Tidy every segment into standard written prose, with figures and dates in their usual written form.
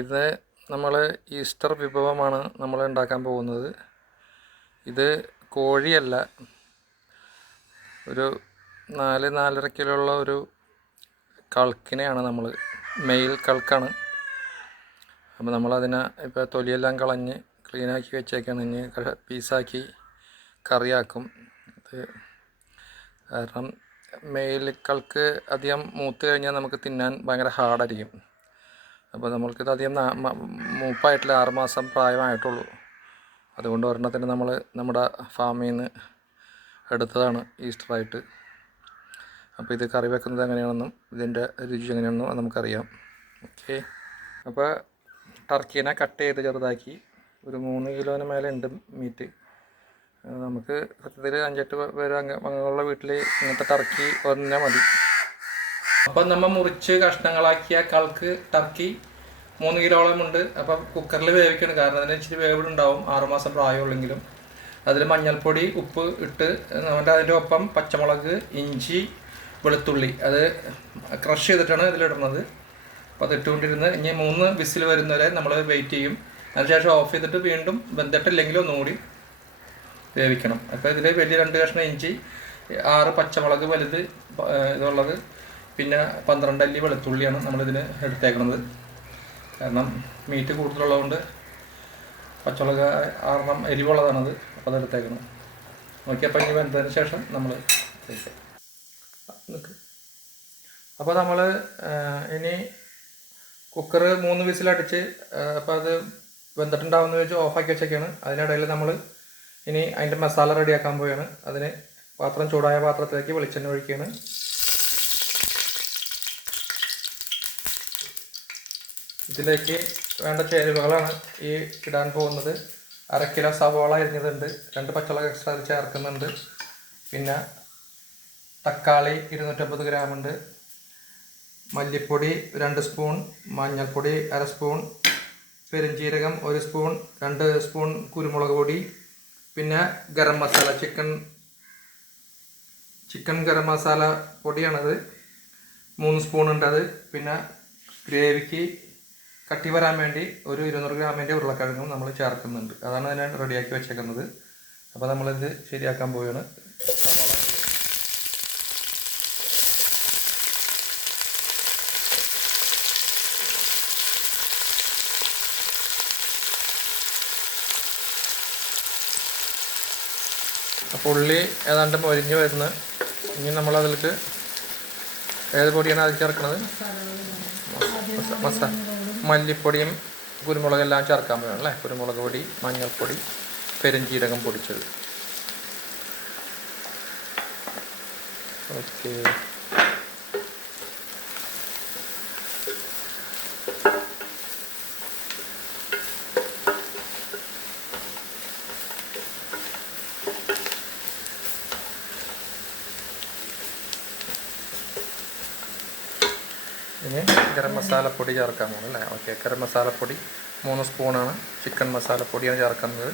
ഇത് നമ്മൾ ഈസ്റ്റർ വിഭവമാണ് നമ്മൾ ഉണ്ടാക്കാൻ പോകുന്നത്. ഇത് കോഴിയല്ല, ഒരു 4-4.5 കിലോ ഉള്ള ഒരു കൾക്കിനെയാണ് നമ്മൾ, മെയിൽ കൾക്കാണ്. അപ്പോൾ നമ്മളതിനെ ഇപ്പോൾ തൊലിയെല്ലാം കളഞ്ഞ് ക്ലീനാക്കി വെച്ചേക്കാണ്. ഇനി പീസാക്കി കറിയാക്കും. ഇത് കാരണം മെയിൽ കൾക്ക് അധികം മൂത്ത് കഴിഞ്ഞാൽ നമുക്ക് തിന്നാൻ ഭയങ്കര ഹാർഡായിരിക്കും. അപ്പോൾ നമ്മൾക്കിത് അധികം മൂപ്പായിട്ടില്ല, 6 മാസം പ്രായമായിട്ടുള്ളൂ. അതുകൊണ്ട് ഒരെണ്ണത്തിന് നമ്മൾ നമ്മുടെ ഫാമിൽ നിന്ന് എടുത്തതാണ് ഈസ്റ്ററായിട്ട്. അപ്പോൾ ഇത് കറി വെക്കുന്നത് എങ്ങനെയാണെന്നും ഇതിൻ്റെ രുചി എങ്ങനെയാണെന്നും നമുക്കറിയാം. ഓക്കെ, അപ്പോൾ ടർക്കീനെ കട്ട് ചെയ്ത് ചെറുതാക്കി ഒരു 3 കിലോന് മേലെ ഉണ്ട് മീറ്റ്. നമുക്ക് സത്യത്തിൽ 5-8 പേര് അംഗങ്ങളുള്ള വീട്ടിൽ ഇങ്ങനത്തെ ടർക്കി ഒന്നേ മതി. അപ്പം നമ്മൾ മുറിച്ച് കഷ്ണങ്ങളാക്കിയ ടർക്കി 3 കിലോളം ഉണ്ട്. അപ്പം കുക്കറിൽ വേവിക്കണം, കാരണം അതിന് ഇച്ചിരി വേവിടുണ്ടാവും, 6 മാസം പ്രായമുള്ളെങ്കിലും. അതിൽ മഞ്ഞൾപ്പൊടി, ഉപ്പ് ഇട്ട് അതിൻ്റെ ഒപ്പം പച്ചമുളക്, ഇഞ്ചി, വെളുത്തുള്ളി അത് ക്രഷ് ചെയ്തിട്ടാണ് ഇതിലിടുന്നത്. അപ്പോൾ അതിട്ടുകൊണ്ടിരുന്ന് ഇനി 3 വിസിൽ വരുന്നവരെ നമ്മൾ വെയിറ്റ് ചെയ്യും. അതിനുശേഷം ഓഫ് ചെയ്തിട്ട് വീണ്ടും വെന്തിട്ടില്ലെങ്കിലും ഒന്നുകൂടി വേവിക്കണം. അപ്പോൾ ഇതിൽ വലിയ 2 കഷ്ണം ഇഞ്ചി, 6 പച്ചമുളക് വലുത് ഇതുള്ളത്, പിന്നെ 12 അല്ലി വെളുത്തുള്ളിയാണ് നമ്മളിതിന് എടുത്തേക്കുന്നത്. കാരണം മീറ്റ് കൂടുതലുള്ളതുകൊണ്ട് പച്ചമുളക് 6 എരിവുള്ളതാണത്, അപ്പോൾ അതെടുത്തേക്കണം. നോക്കിയപ്പോൾ ഇനി വെന്തതിന് ശേഷം നമ്മൾ കഴിക്കാം. അപ്പോൾ നമ്മൾ ഇനി കുക്കർ 3 വിസിലടിച്ച്, അപ്പോൾ അത് വെന്തിട്ടുണ്ടാവുമെന്ന് വെച്ച് ഓഫാക്കി വെച്ചൊക്കെയാണ്. അതിനിടയിൽ നമ്മൾ ഇനി അതിൻ്റെ മസാല റെഡിയാക്കാൻ പോവുകയാണ്. അതിന് ചൂടായ പാത്രത്തിലേക്ക് വെളിച്ചെണ്ണ ഒഴിക്കുകയാണ്. ഇതിലേക്ക് വേണ്ട ചേരുവകളാണ് ഈ ഇടാൻ പോകുന്നത്. 1/2 കിലോ സവോള അരിഞ്ഞതുണ്ട്, 2 പച്ചമുളക് എക്സ്ട്രാ ചേർക്കുന്നുണ്ട്, പിന്നെ തക്കാളി 250 ഗ്രാമുണ്ട്, മല്ലിപ്പൊടി 2 സ്പൂൺ, മഞ്ഞൾപ്പൊടി 1/2 സ്പൂൺ, പെരുംജീരകം 1 സ്പൂൺ, 2 സ്പൂൺ കുരുമുളക് പൊടി, പിന്നെ ഗരം മസാല, ചിക്കൻ ഗരം മസാല പൊടിയാണത്, 3 സ്പൂൺ ഉണ്ട് അത്. പിന്നെ ഗ്രേവിക്ക് കട്ടി വരാൻ വേണ്ടി ഒരു 200 ഗ്രാമിൻ്റെ ഉരുളക്കിഴങ്ങും നമ്മൾ ചേർക്കുന്നുണ്ട്. അതാണ് അതിനെ റെഡിയാക്കി വെച്ചേക്കുന്നത്. അപ്പോൾ നമ്മളിത് ശരിയാക്കാൻ പോവുകയാണ്. അപ്പോൾ ഉള്ളി ഏതാണ്ട് മൊരിഞ്ഞ് വരുന്നു. ഇനി നമ്മളതിലേക്ക് ഏത് പൊടിയാണ് അതിൽ ചേർക്കുന്നത്? മല്ലിപ്പൊടിയും കുരുമുളകെല്ലാം ചേർക്കാൻ പോവുകയാണ് അല്ലേ. കുരുമുളക് പൊടി, മഞ്ഞൾപ്പൊടി, പെരുംജീരകം പൊടിച്ചത്. ഓക്കെ, ഇനി ഗരം മസാലപ്പൊടി ചേർക്കാൻ പോകുന്നു അല്ലേ. ഓക്കെ, ഗരം മസാലപ്പൊടി 3 സ്പൂണാണ്. ചിക്കൻ മസാലപ്പൊടിയാണ് ചേർക്കുന്നത്.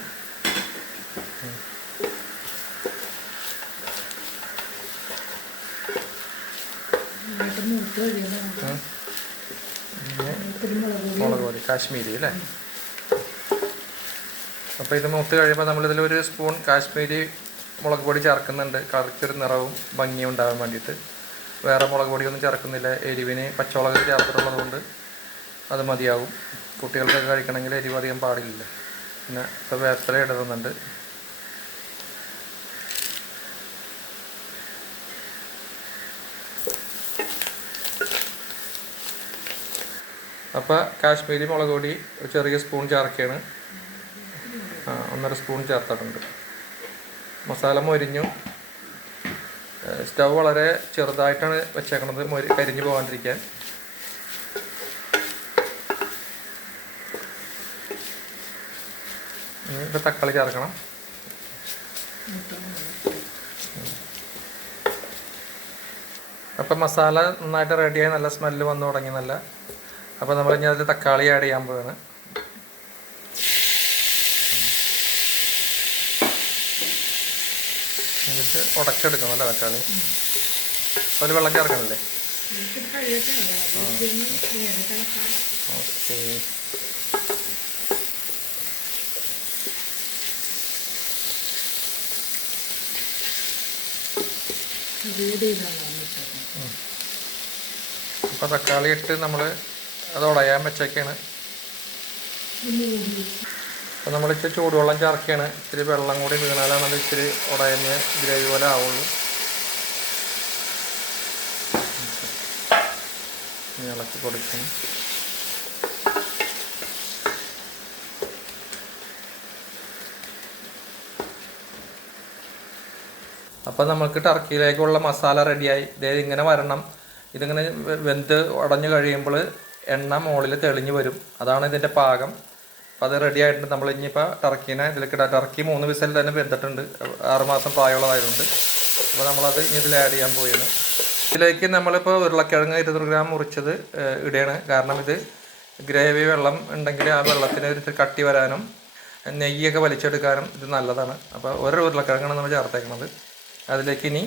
മുളക് പൊടി കാശ്മീരി അല്ലേ. അപ്പോൾ ഇത് മൂത്ത് കഴിയുമ്പോൾ നമ്മളിതിൽ 1 സ്പൂൺ കാശ്മീരി മുളക് പൊടി ചേർക്കുന്നുണ്ട്, കറിക്കൊരു നിറവും ഭംഗിയും ഉണ്ടാകാൻ വേണ്ടിയിട്ട്. വേറെ മുളക് പൊടിയൊന്നും ചേർക്കുന്നില്ല. എരിവിന് പച്ചമുളക് ചേർത്തിട്ടുള്ളത് കൊണ്ട് അത് മതിയാവും. കുട്ടികൾക്കൊക്കെ കഴിക്കണമെങ്കിൽ എരിവ് അധികം പാടില്ല. പിന്നെ ഇപ്പോൾ വേപ്പില ഇടുന്നുണ്ട്. അപ്പോൾ കാശ്മീരി മുളക് പൊടി ഒരു ചെറിയ സ്പൂൺ ചേർക്കുകയാണ്. 1.5 സ്പൂൺ ചേർത്തിട്ടുണ്ട്. മസാല മൊരിഞ്ഞു. സ്റ്റവ് വളരെ ചെറുതായിട്ടാണ് വെച്ചേക്കുന്നത്, കരിഞ്ഞു പോകാണ്ടിരിക്കാൻ. ഇപ്പോൾ തക്കാളി ചേർക്കണം. അപ്പം മസാല നന്നായിട്ട് റെഡിയായി, നല്ല സ്മെല്ല് വന്നു തുടങ്ങി നല്ല. അപ്പോൾ നമ്മൾ ഇനി അതിൽ തക്കാളി ആഡ് ചെയ്യാൻ പോവാണ്. എന്നിട്ട് ഉടച്ചെടുക്കണം അല്ലേ തക്കാളി. അതിൽ വെള്ളം ചേർക്കണല്ലേ. ഓക്കെ. അപ്പോൾ തക്കാളി ഇട്ട് നമ്മൾ അത് ഉടയാൻ വെച്ചൊക്കെയാണ്. അപ്പോൾ നമ്മളിച്ചിരി ചൂടുവെള്ളം ചേർക്കുകയാണ്. ഇത്തിരി വെള്ളം കൂടി വീണാലാണ് അത് ഇച്ചിരി ഉടയഞ്ഞ് ഗ്രേവി പോലെ ആവുള്ളൂ. ഇളക്കി കൊടുക്കണം. അപ്പോൾ നമുക്ക് ടർക്കിയിലേക്കുള്ള മസാല റെഡിയായി. ഇതേത് ഇങ്ങനെ വരണം. ഇതിങ്ങനെ വെന്ത് ഉടഞ്ഞു കഴിയുമ്പോൾ എണ്ണ മുകളിൽ തെളിഞ്ഞ് വരും. അതാണ് ഇതിൻ്റെ പാകം. അപ്പോൾ അത് റെഡി ആയിട്ടുണ്ട്. നമ്മൾ ഇനിയിപ്പോൾ ടർക്കീനെ ഇതിലേക്ക് ഇടാം. ടർക്കി 3 വിസിൽ തന്നെ വെന്തിട്ടുണ്ട്, 6 മാസം പ്രായമുള്ളതായതുകൊണ്ട്. അപ്പോൾ നമ്മളത് ഇനി ഇതിൽ ആഡ് ചെയ്യാൻ പോവുകയാണ്. ഇതിലേക്ക് നമ്മളിപ്പോൾ ഉരുളക്കിഴങ്ങ് 20 ഗ്രാം മുറിച്ചത് ഇടുകയാണ്. കാരണം ഇത് ഗ്രേവി വെള്ളം ഉണ്ടെങ്കിൽ ആ വെള്ളത്തിന് ഒരു കട്ടി വരാനും നെയ്യൊക്കെ വലിച്ചെടുക്കാനും ഇത് നല്ലതാണ്. അപ്പോൾ ഒരു ഉരുളക്കിഴങ്ങാണ് നമ്മൾ ചേർത്തേക്കുന്നത്. അതിലേക്ക് ഇനി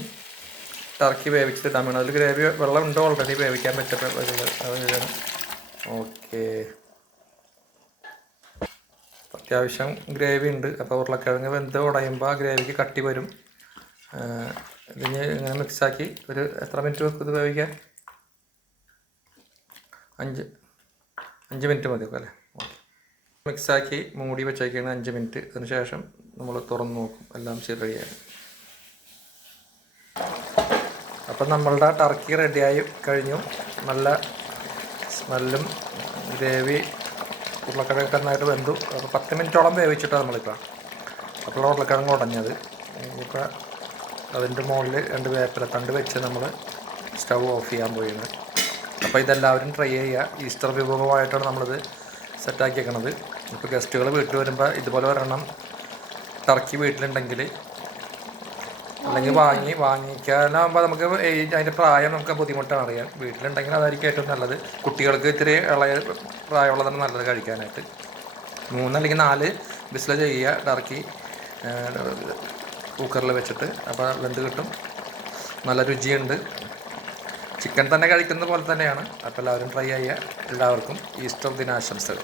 ടർക്കി വേവിച്ചിട്ടാൻ വേണം. അതിൽ ഗ്രേവി വെള്ളം ഉണ്ടോ ഓൾറെഡി വേവിക്കാൻ പറ്റുന്നത്. ഓക്കെ, അത്യാവശ്യം ഗ്രേവി ഉണ്ട്. അപ്പോൾ ഉരുളക്കിഴങ്ങ് വെന്ത് ഉടയുമ്പോൾ ആ ഗ്രേവിക്ക് കട്ടി വരും. ഇതിന് ഇങ്ങനെ മിക്സാക്കി ഒരു എത്ര മിനിറ്റ് വെക്കും ഇത് വേവിക്കാൻ? 5 മിനിറ്റ് മതി അല്ലേ? ഓക്കെ, മിക്സാക്കി മൂടി വെച്ചേക്കാണ് 5 മിനിറ്റ്. അതിന് ശേഷം നമ്മൾ തുറന്ന് നോക്കും, എല്ലാം റെഡിയായി. അപ്പം നമ്മളുടെ ടർക്കി റെഡിയായി കഴിഞ്ഞു. നല്ല സ്മെല്ലും ഗ്രേവി ഉരുളക്കിഴങ്ങ് നന്നായിട്ട് വെന്തു. അപ്പോൾ 10 മിനിറ്റോളം വേവിച്ചിട്ടാണ് നമ്മളിപ്പോൾ. അപ്പോൾ ഉരുളക്കിഴങ്ങ് ഉടഞ്ഞത്. ഇപ്പോൾ അതിൻ്റെ മുകളിൽ 2 വേപ്പിലത്തണ്ട് വെച്ച് നമ്മൾ സ്റ്റൗ ഓഫ് ചെയ്യാൻ പോയിരുന്നു. അപ്പോൾ ഇതെല്ലാവരും ട്രൈ ചെയ്യുക. ഈസ്റ്റർ വിഭവമായിട്ടാണ് നമ്മളിത് സെറ്റാക്കി വെക്കണത്. ഇപ്പോൾ ഗസ്റ്റുകൾ വീട്ടിൽ വരുമ്പോൾ ഇതുപോലെ ഒരെണ്ണം ടർക്കി വീട്ടിലുണ്ടെങ്കിൽ, അല്ലെങ്കിൽ വാങ്ങിക്കാനാകുമ്പോൾ നമുക്ക് അതിൻ്റെ പ്രായം നമുക്ക് ബുദ്ധിമുട്ടാണ് അറിയാൻ. വീട്ടിലുണ്ടെങ്കിൽ അതായിരിക്കും ഏറ്റവും നല്ലത്. കുട്ടികൾക്ക് ഇത്തിരി ഇളയ പ്രായമുള്ളതാണ് നല്ലത് കഴിക്കാനായിട്ട്. 3 അല്ലെങ്കിൽ 4 വിസിൽ ചെയ്യുക ടർക്കി കുക്കറിൽ വെച്ചിട്ട്. അപ്പോൾ വെന്ത് കിട്ടും, നല്ല രുചിയുണ്ട്. ചിക്കൻ തന്നെ കഴിക്കുന്നത് പോലെ തന്നെയാണ്. അപ്പോൾ എല്ലാവരും ട്രൈ ചെയ്യുക. എല്ലാവർക്കും ഈസ്റ്റർ ദിനാശംസകൾ.